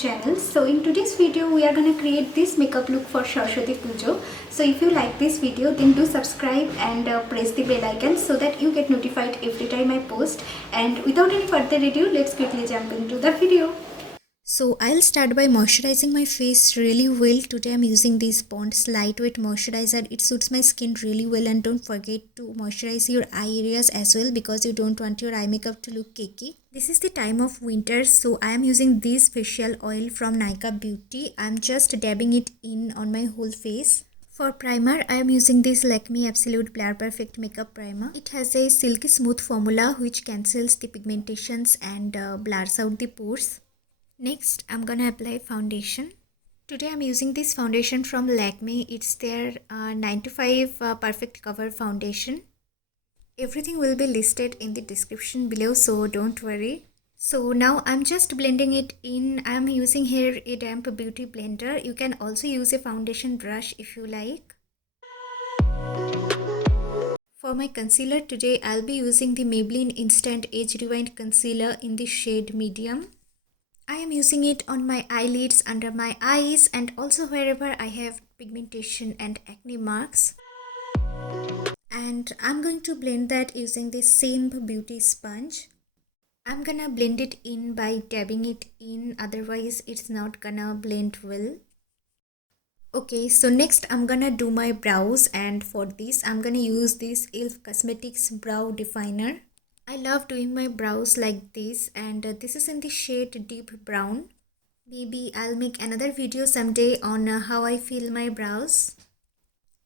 channel. So in today's video we are going to create this makeup look for Saraswati puja. So if you like this video, then do subscribe and press the bell icon so that you get notified every time I post. And without any further ado, let's quickly jump into the video. So I'll start by moisturizing my face really well. Today I'm using this Pond's lightweight moisturizer. It suits my skin really well, and don't forget to moisturize your eye areas as well because you don't want your eye makeup to look cakey. This is the time of winter, so I am using this facial oil from Nykaa Beauty. I'm just dabbing it in on my whole face. For primer, I am using this Lakmé Absolute Blur Perfect Makeup Primer. It has a silky smooth formula which cancels the pigmentations and blurs out the pores. Next, I'm gonna apply foundation. Today I'm using this foundation from Lakmé. It's their 9 to 5 Perfect Cover Foundation. Everything will be listed in the description below, so don't worry. So now I'm just blending it in. I'm using here a damp beauty blender. You can also use a foundation brush if you like. For my concealer today, I'll be using the Maybelline Instant Age Rewind Concealer in the shade Medium. I am using it on my eyelids, under my eyes, and also wherever I have pigmentation and acne marks. And I'm going to blend that using the same beauty sponge. I'm gonna blend it in by dabbing it in, otherwise it's not gonna blend well. Okay, so next I'm gonna do my brows, and for this I'm gonna use this e.l.f. Cosmetics Brow Definer. I love doing my brows like this, and this is in the shade Deep Brown. Maybe I'll make another video someday on how I fill my brows.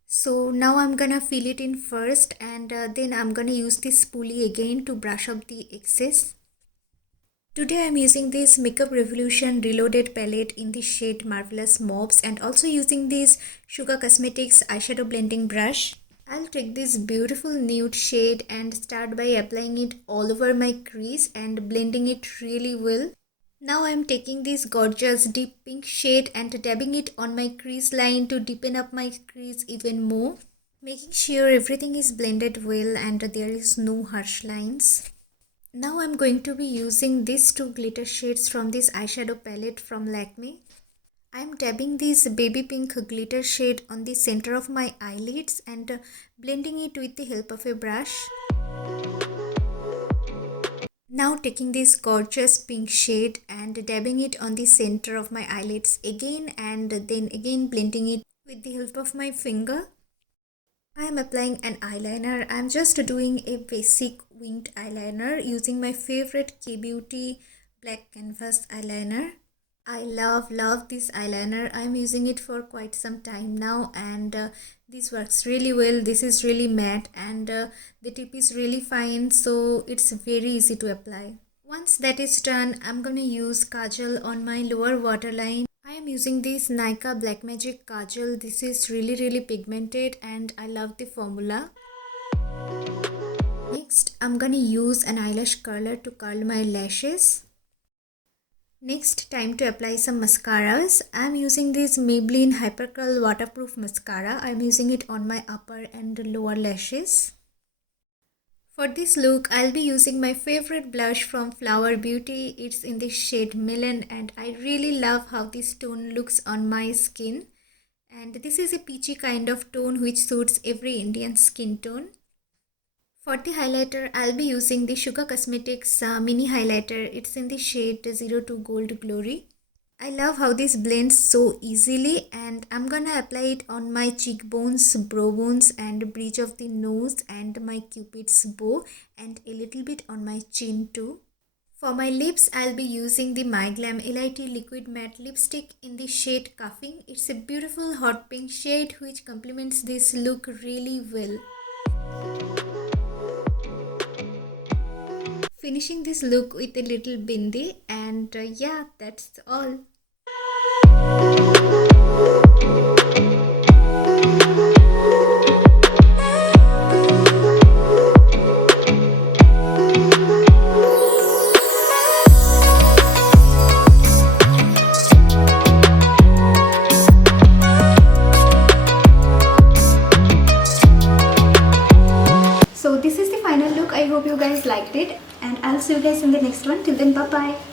So now I'm gonna fill it in first, and then I'm gonna use this spoolie again to brush up the excess. Today I'm using this Makeup Revolution Reloaded palette in the shade Marvelous Mauves, and also using this Sugar Cosmetics eyeshadow blending brush. I'll take this beautiful nude shade and start by applying it all over my crease and blending it really well. Now I'm taking this gorgeous deep pink shade and dabbing it on my crease line to deepen up my crease even more, making sure everything is blended well and there is no harsh lines. Now I'm going to be using these two glitter shades from this eyeshadow palette from Lakmé. I'm dabbing this baby pink glitter shade on the center of my eyelids and blending it with the help of a brush. Now taking this gorgeous pink shade and dabbing it on the center of my eyelids again, and then again blending it with the help of my finger. I am applying an eyeliner. I'm just doing a basic winged eyeliner using my favorite K Beauty Black Canvas eyeliner. I love this eyeliner. I'm using it for quite some time now, and this works really well. This is really matte, and the tip is really fine, so it's very easy to apply. Once that is done, I'm gonna use kajal on my lower waterline. I am using this Nykaa Black Magic kajal. This is really pigmented and I love the formula. Next, I'm gonna use an eyelash curler to curl my lashes. Next, time to apply some mascaras. I'm using this Maybelline Hyper Curl Waterproof Mascara. I'm using it on my upper and lower lashes. For this look, I'll be using my favorite blush from Flower Beauty. It's in the shade Melon, and I really love how this tone looks on my skin. And this is a peachy kind of tone which suits every Indian skin tone. For the highlighter, I'll be using the Sugar Cosmetics mini highlighter. It's in the shade 02 Gold Glory. I love how this blends so easily, and I'm gonna apply it on my cheekbones, brow bones, and bridge of the nose, and my cupid's bow, and a little bit on my chin too. For my lips, I'll be using the MyGlamm LIT Liquid Matte Lipstick in the shade Cuffing. It's a beautiful hot pink shade which complements this look really well. Finishing this look with a little bindi, and yeah, that's all. So this is the final look. I hope you guys liked it, and I'll see you guys in the next one. Till then, bye bye.